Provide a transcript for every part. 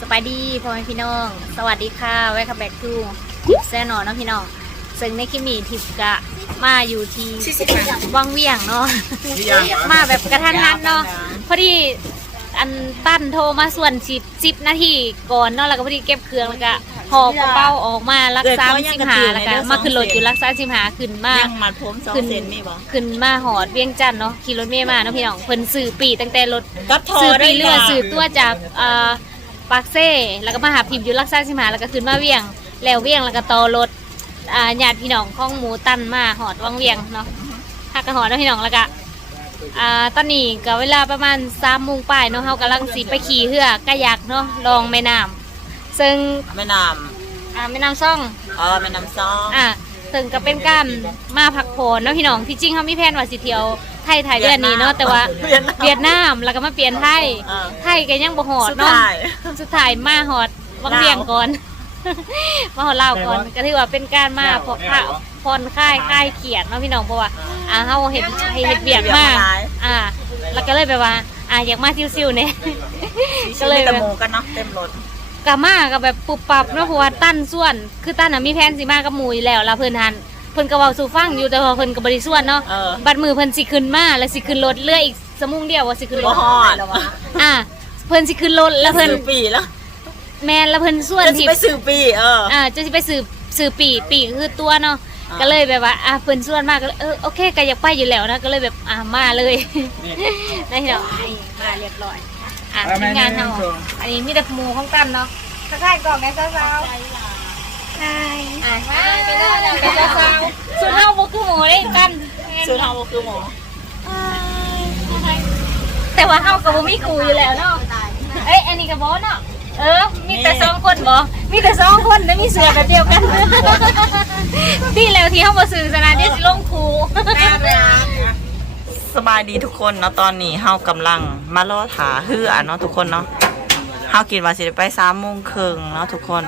สบายดีพ่อแม่พี่น้อง สวัสดีค่ะ Welcome back to ทิปแซ่นอนเนาะพี่น้องซึ่งในคลิปนี้ทิปกะมาอยู่ที่วังเวียงเนาะมาแบบกระทันหันเนาะพอดีอันตั้นโทรมาส่วนสิบสิบนาทีก่อนเนาะแล้วก็พอดีเก็บเครื่องแล้วก็หอบกระเป๋าออกมารักษาสิงหาแล้วก็มาขึ้นรถอยู่รักษาสิงหาขึ้นมายังมัดผมสองขึ้นเซนมีบ่ขึ้นมาหอดเวียงจันทน์เนาะขี่รถเมย์มาเนาะพี่น้องเพิ่นสื่อปีตั้งแต่รถก็ทอสื่อได้ปีเรือสื่อตัวจากเอ่อ ปากเซ่แล้วก็มาหาพิมพ์อยู่รักษาสิมาแล้วก็ขึ้นมาเวียง แล้วเวียงแล้วก็ต่อรถอ่าญาติพี่น้องข้องหมูตันมาหอดวังเวียงเนาะหักกันหอดเนาะพี่น้องแล้วก็อ่าตอนนี้ก็เวลาประมาณสามโมงป่ายเนาะเฮากำลังสิไปขี่เรือกระยักเนาะลองแม่น้ำซึ่งแม่น้อ่าแม่น้ำซ่องำเออแม่น้ำซอง อะถึงก็เป็นการมาพักผ่อนเนาะพี่น้องที่จริงเขามีแผนว่าสิเที่ยว ไทยไทยเดือนนี้เนาะแต่ว่าเวียดนามเวียดนามแล้วก็มาเปลี่ยนไทยเออไทยก็ยังบ่หอดสุดเนาะท้าย สุดท้ายมาหอดวังเวียงก่อน มาหอดลาวก่อนก็ถือว่าเป็นการมาพบพระผ่อนคลายคลายเขียดเนาะพี่น้องเพราะว่าอ่าเฮาเห็นให้เฮ็ดเบียกมาอ่า แล้วก็เลยแบบว่า อ่าอยากมาซิวๆเนี่ย ก็ก็เลเลยยแบบตะมูกันเนาะเต็มรถกะมากับแบบปุบปับเนาะเพราะว่าตั้นส่วน คือตั้นน่ะมีแผนสิมากับหมู่อยู่แล้วแล้วเพิ่นหันเพิ่นก็เว้าสู่ฟังอยู่แต่ว่าเพิ่นก็บ่ได้ส่วนเนาะเออ บัดมือเพิ่นสิขึ้นมาแล้วสิขึ้นรถเรืออีกสมุงเดียวว่าสิขึ้นรบ่ถฮอดอะเพิ่นสิขึ้นรถแล้วเพิ่นซื้อปีแล้วแม่นแล้วเพิ่นส่วนจะสิที่ไปซื้อปีเออ อ่าจะสิไปสืบสืบปีปีก็คือตัวเนาะอ่า ก็เลยแบบว่าอะเพิ่นส่วนมากก็เลยเออโอเคก็อยากไปอยู่แล้วนะก็เลยแบบอะมาเลยได้เนาะนี่มาเรียบร้อย อะทีมงานเฮาอันนี้มีแต่หมู่ของตั้นเนาะทักทายก่อนแม่สาวๆใช่อะมา ไปเลยไปเจ้าสาวสุดเท่าบุคือหมูได้กันซื้อเฮาบ่คือหมอแต่ว่าเฮากับบ่มีครูอยู่แล้วเนาะเอ้ยอันนี้กับบ่เนาะเออ มีแต่สองคนบ่มีแต่สองคนแล้วมีเสือแบบเดียวกันที่แล้วที่เฮาบ่ซื้อสนะเดี๋ยวสิลงครูสบายดีทุกคนเนาะตอนนี้เฮากำลังมาล่อถาเฮือเนาะทุกคนเนาะเฮากินว่าสิได้ไป3โมงครึ่งเนาะทุกคน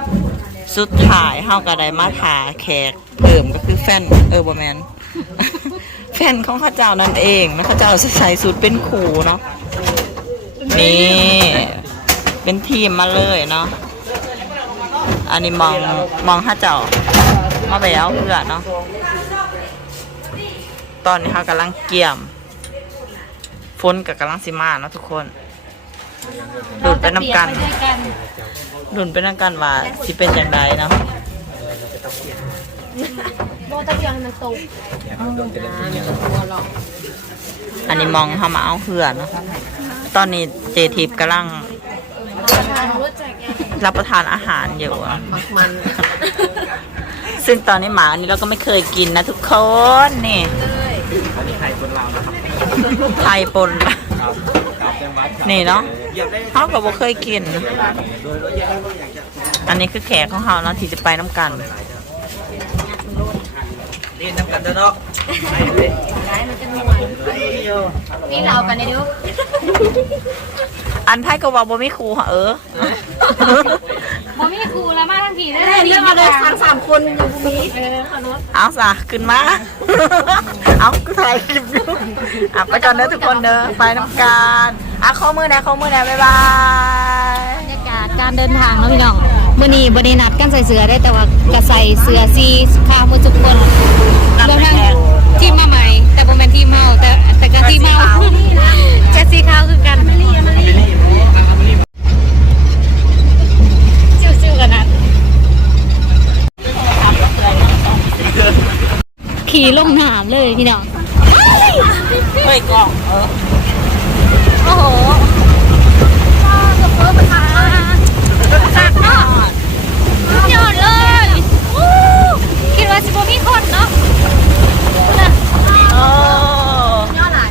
สุดท้ายเฮาก็ได้มาถาแขกเพิ่มก็คือแฟนเออบ่แมนแฟนของข้าเจ้านั่นเองนะข้าเจ้าใส่สูตรเป็นครูเนาะนี่เป็นทีมมาเลยเนาะอันนี้มองมองข้าเจ้ามาแบวเพื่อเนาะตอนนี้เขากำลังเกี่ยมฝนกับกำลังสิมาเนาะทุกคนดุนไปน้ำกัน ไปด้วยกันดุนไปน้ำกันว่าสิเป็นอย่างไรเนาะโบตะเบียงมันตกอันนี้มองเขามาเอาเพื่อเนาะตอนนี้เจทิปกำลังทางรถจักรยานรับประทานอาหารอยู่อะซึ่งตอนนี้หมาอันนี้เราก็ไม่เคยกินนะทุกคนนี่ไทยปนลาวนะครับไทยปน นี่เนาะเขาก็บ่เคยกิน อันนี้คือแขกของเขาเนาะที่จะไปน้ำกันนี่เรากันได้ดูอันไทยก็ว่าบ่มีครูเหรอเออบ่มีครูแล้วมาทั้งทีได้เรื่องอะไรสามสามคนอยู่ตรงนี้เออขอโทษเอาสะขึ้นมา เอากูถ่ายคลิปอยู่อะไปก่อนเด้อทุกคนเด้อไปน้ำกัน อะข้อมือนะข้อมือนะบ๊ายบายบรรยากาศการเดินทางเนาะพี่น้องมื้อนี้บ่ได้นัดกันใส่เสื้อได้แต่ว่าก็ใส่เสื้อสีขาวหมดทุกคนรวมทั้งทีมมาใหม่ แต่บ่แม่นทีมเฮาแต่แต่ก็ทีมเฮาแต่สีขาวคือกันชิวๆกันนะขี่ลงน้ำเลยพี่น้องเฮ้ยกล้องเออโอ้โหกับเพื่อนมาสักเนาะยอดเลยวู้คิดว่าสิบมีคนเนาะน่ะโอ้ยอดหลาย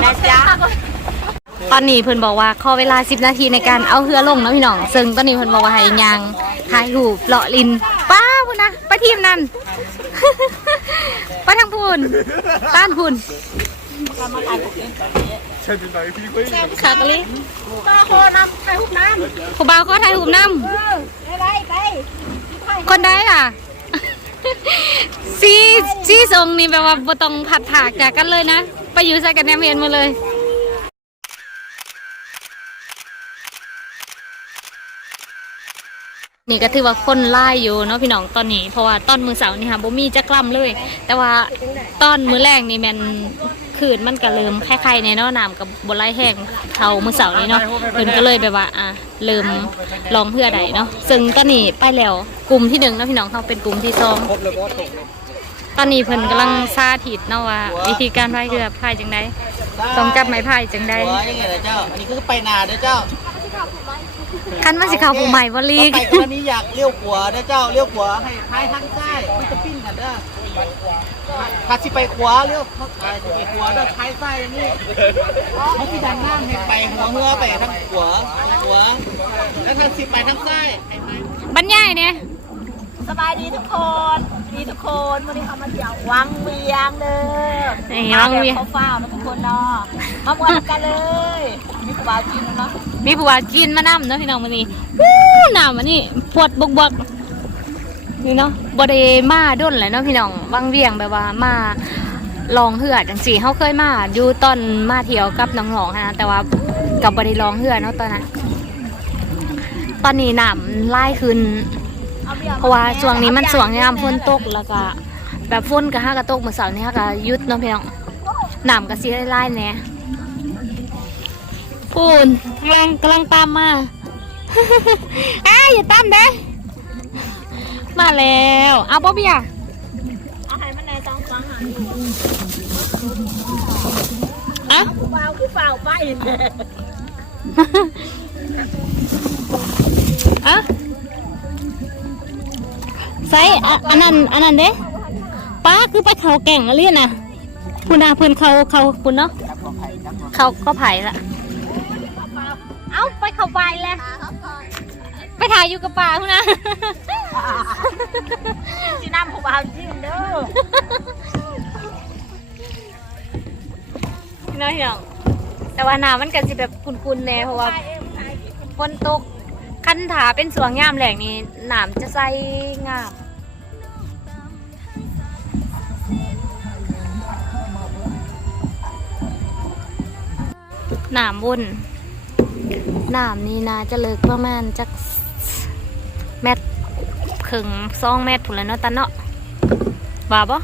แม่จ๊ะ ตอนนี้เพิ่นบอกว่าขอเวลา 10 นาทีในการเอาเรือลงนะพี่น้อง ซึ่งตอนนี้เพิ่นบอกว่าให้ยางถ่ายรูปเลาะลินป้าพุ่นนะไปทีมนั่น ไปทางพุ่นต้านพุ่น ขากะลิป้าโคน้ำไข่หุบน้ำผู้บ่าวขอถ่ายรูปนำเออไปไปไปคนได้อะ ซีซีทรงนี่แบบว่าบ่ต้องผัดผากจากกันเลยนะ ไปอยู่ใส่กันแนมเห็นหมาเลย นี่ก็ถือว่าคนไล่อยู่เนาะพี่น้องตอนนี้ เพราะว่าตอนมือเสาร์นี่ค่ะบ่มีจักล่ำเลย แต่ว่าตอนมือแรกนี่แมัน คืนมันก็เริ่มคล้ายๆในเนาะน้ำกับบนไล่แห้งเท่ามือเสาร์นี้เนาะเพิ่นก็เลยแบบว่าอะเริ่มลองเพื่อใดเนาะซึ่งตอนนี้ไปแล้วกลุ่มที่หนึ่งเนาะพี่น้องเขาเป็นกลุ่มที่สองตอนนี้เพิ่นกำลังสาธิตเนาะว่าวิธีการพายเรือพายจังไดต้องจับไม้พายจังไดหัวยังไงล่ะเจ้าอันนี้ก็ไปนาเด้อเจ้าคันมาสิเข้าผู้ใหม่บ่ลีกไปกันนี้อยากเลี้ยวขวาเด้อเจ้าเลี้ยวขวาให้ท้ายทางซ้ายมันจะปิ้นกันเด้อ ถ้าสิไปขวาเลี้ยวถ้าสิไปขวาเด้อท้ายซ้ายนี่เขาที่ดันน้ำให้ไปหัวเหือไปทางขวาขวาแล้วถ้าสิไปทางซ้ายให้ไปบรรยายเนี่ยสบายดีทุกคนดีทุกคนวันนี้เขามาเที่ยววังเวียงเด้อนี่วังเวียงเขาเฝ้านะทุกคนเนาะมาบวนกันเลย มีกระเป๋ากินเนาะมีผัวจีนมานำเนาะพี่น้องมื้อนี้วู้น้ำอันนี้ปวดบกบก นี่เนาะบดมาด้นเลยเนาะพี่น้องวังเวียงแบบว่ามาลองเหือจังซี่เฮาเคยมาอยู่ตอนมาเที่ยวกับน้องๆหั้นะแต่ว่ากับบดลองเหือเนาะตอนนั้นตอนนี้น้ำไล่ขึ้น เพราะว่าช่วงนี้มันช่วงยามฝนตกแล้วก็ แบบฝนก็ฮากระตกเมื่อเสาร์นี้ฮากะยุดเนาะพี่น้องน้ำก็สิไล่ๆแหน่พูนกำลังกำลังตามมาอ้าอย่าตามเด้ มาแล้วเอาบ๊อบบี้อะเอาให้มันในสองสองหันอะเฝ้าคือเฝ้าไปอะใส่อะอันนั้นอันนั้นเด้ป้าคือไปเขาแก่งอะไรน่ะคุณอาเพื่อนเขาเขาคุณเนาะเขาก็ไผ่ละ เอ้าไปเขาไปแล้ว ไปถ่ายอยู่กับป่าคุณนะจีน้ำผู้บ่าวจิ้มเด้อน้อยน้องแต่ว่าน้ำมันกันสิแบบคุนๆแน่เพราะว่าฝนตกคันถาเป็นสวงงามแหลงนี่น้ำจะใสงามน้ำวนน้ำนี่นาจะเลิกประมาณจักเมตร ครึ่งสองเมตรผุนแล้วเนาะตาเนาะบาบ่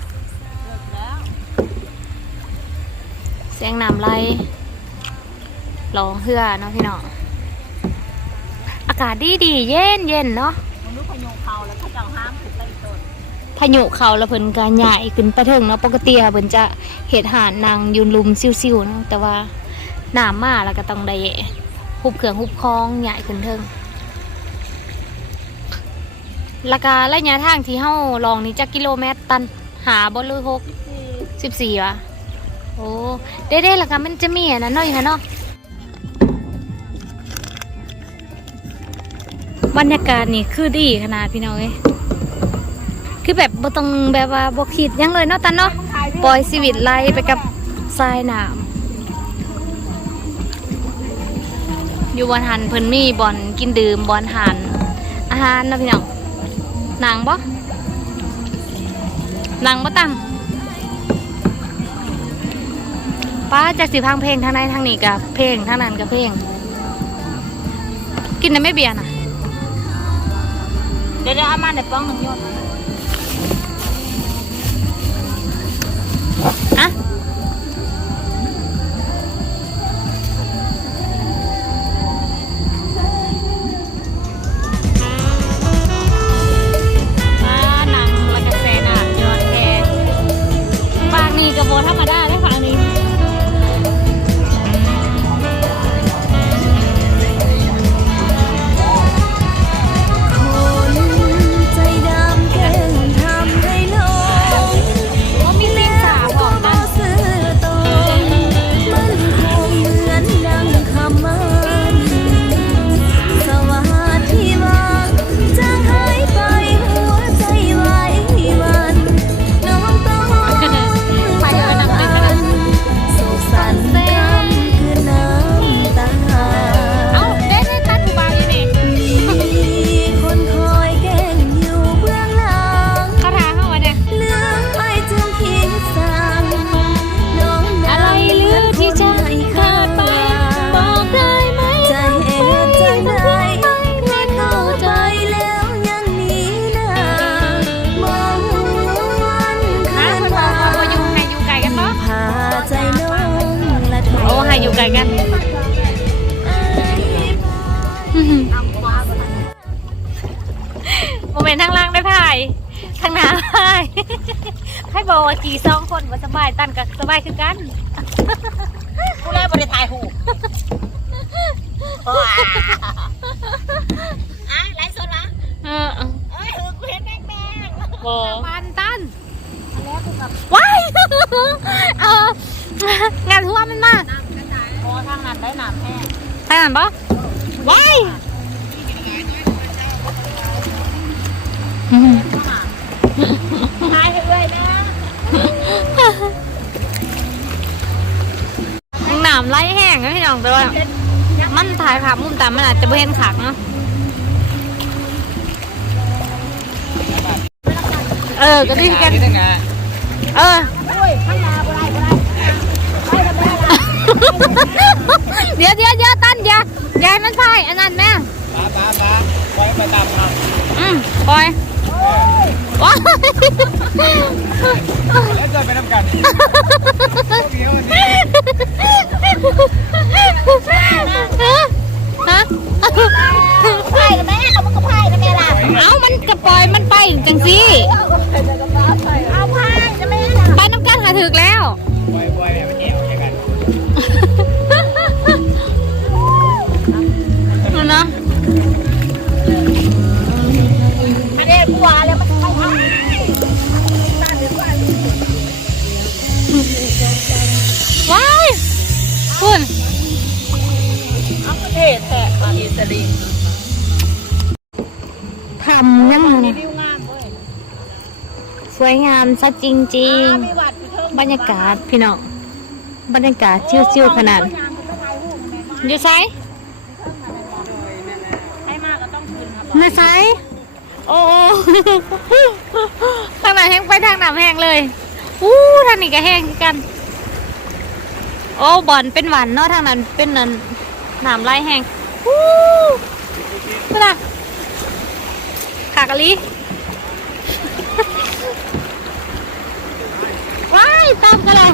เสียงน้ำไหลลองเฮือเนาะพี่น้องอากาศดีดีเย็นเย็นเนาะมนุษย์พยุงเขาแล้วเขาจ้าห้ามถูกไล่ต้นพายุเขาแล้วเพิ่นก็ใหญ่ขึ้นไปเถิงเนาะปกติอะเพิ่นจะเห็ดหานนางยืนลุมซิวๆเนาะแต่ว่าน้ำมาแล้วก็ต้องได้หุบเครื่องหุบคลองใหญ่ขึ้นเถิง ราคาระยะทางที่เฮาลองนี่จักกิโลเมตรตัน หาบ่หรือหกสิบสี่วะโอ้เด้ๆแล้วก็มันจะมีอันนั้นเนาะอยู่ค่ะเนาะบรรยากาศนี่คือดีขนาดพี่น้องเอ้ยคือแบบบ่ต้องแบบว่าบ่คิดยังเลยเนาะตันเนาะปล่อยชีวิตไหลไปกับทรายน้ำอยู่บอนหันเพิ่นมีบอนกินดื่มบอนหันอาหารเนาะพี่น้อง นางบ่นางบ่ตังป้าจากสิพังเพลงทางไหนทางนี้กับเพลงทางนั้นกับเพลง กินได้ไม่เบียร์น่ะเดี๋ยวเดี๋ยวเอามาในป้องหนึ่งยนอด ถ้ามาได้ เป็นทางล่างได้พายทางหน้าพายให้บอกว่าขี่สองคนว่าสบายตันกับสบายคือกันผู้แรกบริถ่ายหูว้าอะไลฟ์สดวะเออเอ้ยหูกูเห็นแดงๆบอปันตันอันแรกคือแบบว้ายเอองานทั่วมันมาโอ้ทางนั้นได้น้ำแห้งไปอ่านปะว้าย ถ่ายให้เลยนะหนามไล่แห้งนะพี่น้องแต่ว่ามันถ่ายภาพมุมต่ำมันอาจจะไม่เห็นขักเนาะเออก็ดีกันนี่ไงเออโอ้ยข้างหน้าบ่ได้บ่ได้ไปแล้วแม่ละเดี๋ยวเดี๋ยวเดี๋ยวตั้นเดี๋ยวอยายมันถ่ายอันนั้นแม่ป้าป้าป้าไว้ไปตามครับอืมปล่อย ว้ายแล้วเจอไปน้ำกัน ทำยังไงสวยงามซะจริง ๆ บรรยากาศพี่น้องบรรยากาศชิวๆขนาดอยู่ไซให้มากก็ต้อไซโอ้ทางไหนแห้งไปทางหนำแห้งเลยอู้ทางนี้ก็แห้งกัน โอ้บอลเป็นหวันเนาะทางนั้นเป็นนันหนามไล่แห้ง อู้นี่นะขากะลีว้ายตามกันเลย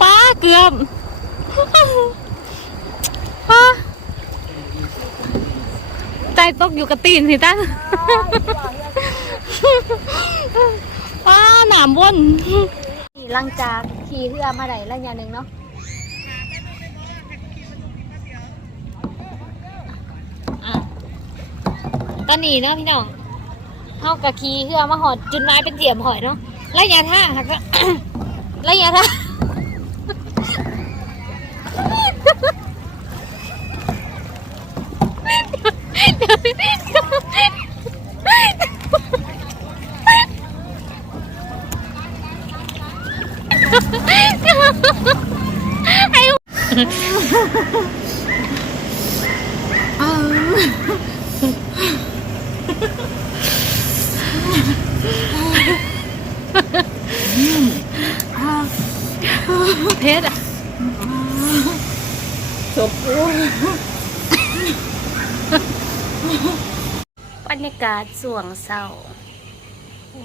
ป้าเกือบป้าใจต กอยู่กับตีนสิตั้นป้าหนามวนหลังจากขี่เรือมาได้ระยะหนึ่งเนาะอะตอนนี้เนาะพี่น้องเฮากับขี่เรือมาหอดจุดไม้เป็นเตี่ยมหอยเนาะระยะทางค่ะก็ระยะทาง ไอ้เพชรอะบรรยา กาศสวงเศร้าโอ้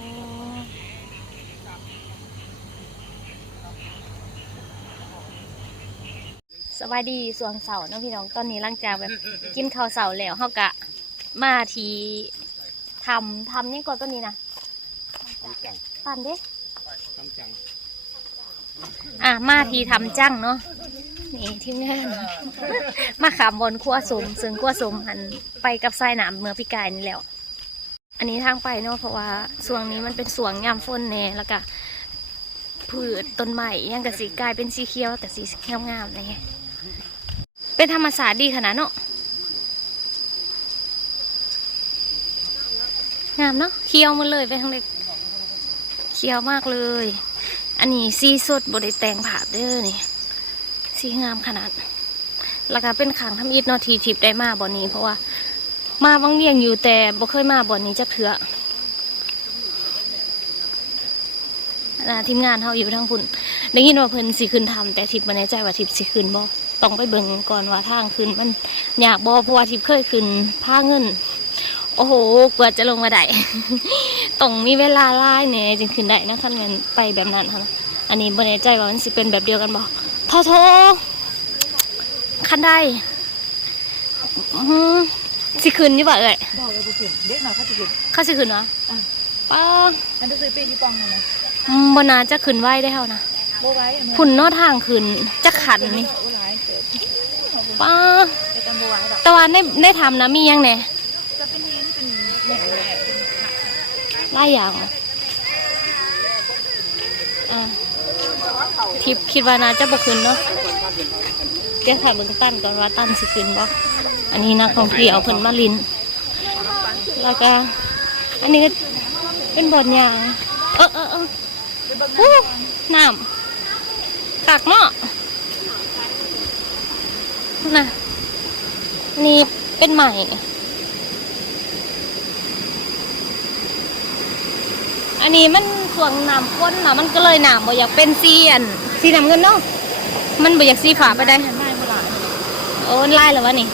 สวัสดีสวงเสาเนาะพี่น้องตอนนี้หลังจากแบบกินข้าวเสาแล้วเขากะ มาทีทำทำนี่ก่อนต้นนี้นะปั่นเด้อะมาทีทำจังเนาะนี่ทีมงานมาขามบนขั้วสมซึ่งขั้วสมหันไปกับทรายหนามเมื่อพี่กายนี่แล้ว อันนี้ทางไปเนาะเพราะว่าสวงนี้มันเป็นสวงยามฝนแน่แล้วก็พืชต้นไม้ยังกับสีกลายเป็นสีเขียวแต่สีงามๆเลยเป็นธรรมศาสตร์ดีขนาดเนาะงามเนาะเขียวหมันเลยไปทางเล็กเขียวมากเลย อันนี้สีสดบริแตงผาบเด้อนี่สีงามขนาด แล้วก็เป็นขังทำอิฐเนาะทีทิพได้มากบ่อนี้เพราะว่า มาวังเวียงอยู่แต่บ่เคยมาบ่อนนี้จักเถื่อนะทีมงานเขาอยู่ทางพุ่นได้ยินว่าเพิ่นสิขึ้นทำแต่ทิพย์บ่แน่ใจว่าทิพย์สิขึ้นบ่ต้องไปเบิ่งก่อนว่าทางขึ้น มันยากบ่เพราะว่าทิพย์เคยขึ้นผ้าเงิน โอ้โหกว่าจะลงมาได้ต้องมีเวลาล่ายเนี่ยจึงขึ้นได้นะคันมันไปแบบนั้นค่ะอันนี้บ่แน่ใจว่ามันสิเป็นแบบเดียวกันบ่โทโทคันได้อืม สิขึ้นอยู่บ่เอ่ยบอกเลยบุกเด็กหน่อยเขาจะกินเขาสิขึ้นวะป้าอันนี้ซื้อปียี่ปองเลยนะบ่น่าจะขึ้นไหวได้เท่านะโบไว้อันนี้พุ่นเนอทางขึ้นจะขันนี่โบไว้เกิดป้าไปตามโบไว้ดอกแต่ว่าได้ได้ทำนะมียังแหน่จะเป็นนี้เป็นแหล่แหล่หลายอย่างอะทิปคิดว่าน่าจะบ่ขึ้นเนาะเดี๋ยวถ่ายเบิ่งตั้นก่อนว่าตั้นสิขึ้นบ่ อันนี้นักท่องเที่ยวเพิ่นมาลิน แล้วก็ อันนี้ก็เป็นบ่อนยางเออเออเอออู้น้ำตักเนาะน่ะนี่เป็นใหม่อันนี้มันส่วงน้ำข้นเนาะมันก็เลยน้ำบ่อยากเป็นสีอันสีน้ำเงินเนาะมันบ่อยากสีฝาไปได้โบราณโอ้ไล่แล้ววะนี่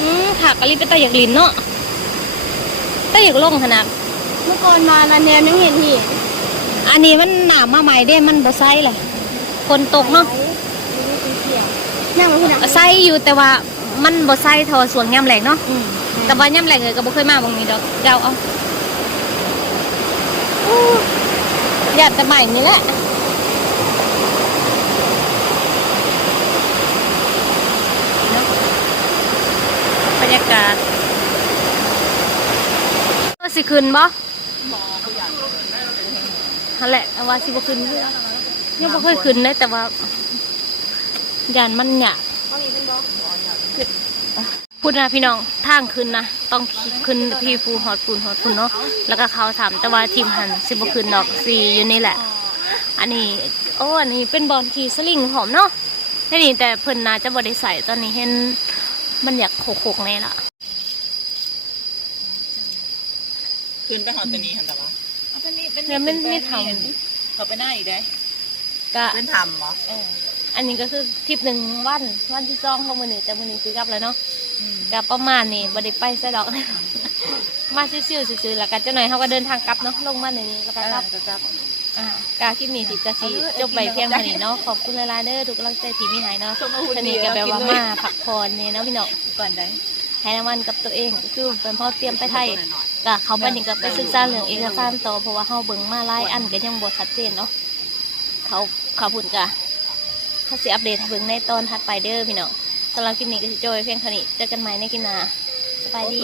อืมผักอะไรเป็นตาอยากลินเนาะตาอยากลงขนาดเมื่อก่อนมานันแนวนึงเห็นที่อันนี้มันหนามมาใหม่เด้มันบ่ไซเลยฝนตกเนาะนั่งมาคุณอะไซอยู่แต่ว่ามันบ่ไซเทอส่วงย่ำแหลงเนาะแต่ว่าย่ำแหลงเลยก็บ่เคยมาบางนี้ดอกเดาเอาอู้อยากแต่ใหม่นี่แหละ รยากาศเออสิขึ้นบ่นั่นแหละว่าสิบ่ขึ้นเด้อยังบ่เคยขึ้นเลยแต่ว่ายานมันหยาบพูดนะพี่น้องทางขึ้นนะต้องขึ้นพี่ฟูฮอดปูนฮอดปูนเนาะแล้วก็เขาถามแต่ว่าทีมหันสิบขึ้นดอกสีอยู่นี่แหละ อันนี้โอ้อันนี้เป็นบอลขี่สลิงหอมเนาะนี่นี่แต่เพิ่นนาจะบ่ได้ใส่ตอนนี้เห็น มันอยากโขกๆในละขึ้นไปหอดตัวนี้หันแต่ว่าอันนี้เป็นแล้วมันไม่ทเขาไปหน้าอีกได้ำก็ขึ้นทำเหรออันนี้ก็คือทริปหนึ่งวันวันที่สองของมือนี้แต่มือนี้คือกลับแล้วเนาะก็ประมาณนี้บ่ได้ไปซะดอก มาซิ่วๆซื่อๆแล้วก็เจ้าหน่อยเขาก็เดินทางกลับเนาะลงมาในนี้แล้วก็กลับจะจับ อ่ากาคลิปนี้สิกะสิจบไปเพียงเท่านี้เนาะขอบคุณหลายๆเด้อทุกกำลังใจที่มีให้เนาะทีนี้ก็แบบว่ามาพักผ่อนนี่เนาะพี่น้องก่อนได้ให้รางวัลกับตัวเอง คือเป็นพ่อเตรียมไปไทยก็เขาไปนี่ก็ไปศึกษาเรื่องเอกสารต่อเพราะว่าเฮาเบิ่งมาหลายอันก็ยังบ่ชัดเจนเนาะเขาเขาพุ่นกะถ้าสิอัปเดตให้เบิ่งในตอนถัดไปเด้อพี่น้องสำหรับคลิปนี้ก็สิโจยเพียงเท่านี้เจอกันใหม่ในคลิปหน้าสบายดี